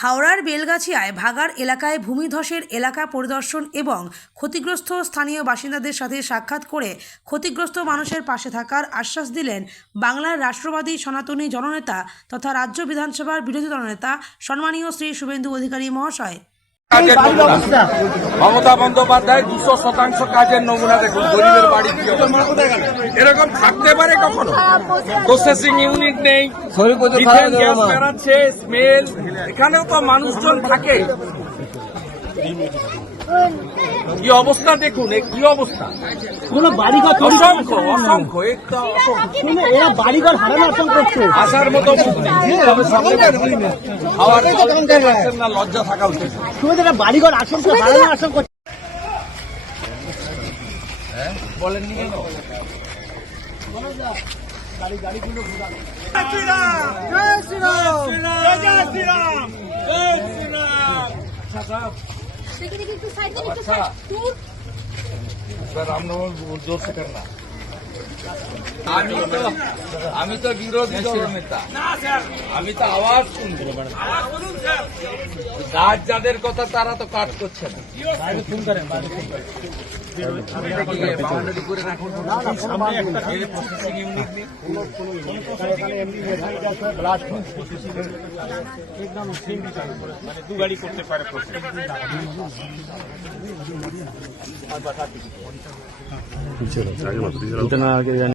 হাওড়ার বেলগাছিয়ায় ভাগার এলাকায় ভূমিধসের এলাকা পরিদর্শন এবং ক্ষতিগ্রস্ত স্থানীয় বাসিন্দাদের সাথে সাক্ষাৎ করে ক্ষতিগ্রস্ত মানুষের পাশে থাকার আশ্বাস দিলেন বাংলার রাষ্ট্রবাদী সনাতনী জননেতা তথা রাজ্য বিধানসভার বিরোধী দলনেতা সম্মানীয় শ্রী শুভেন্দু অধিকারী মহাশয়। মমতা বন্দ্যোপাধ্যায় দুশো শতাংশ কাজের নমুনা দেখুন গরিবের বাড়ি। এরকম থাকতে পারে কখনো? প্রসেসিং ইউনিট নেই এখানেও তো মানুষজন থাকে। কি অবস্থা দেখুন কি অবস্থা? কোন বাড়িঘর অসংখ্য অসংখ্য এরা বাড়িঘর হারানো অসংখ্য আসার মতো লজ্জা থাকা উচিত। তুমি তো বাড়িঘর আশঙ্কা হারানো আশঙ্কা হ্যাঁ, বলেননি আমি তো আমি তো বিরোধী দলনেতা আমি তো আওয়াজ শুনব। কাজ যাদের কথা তারা তো কাজ করছে না। নেই।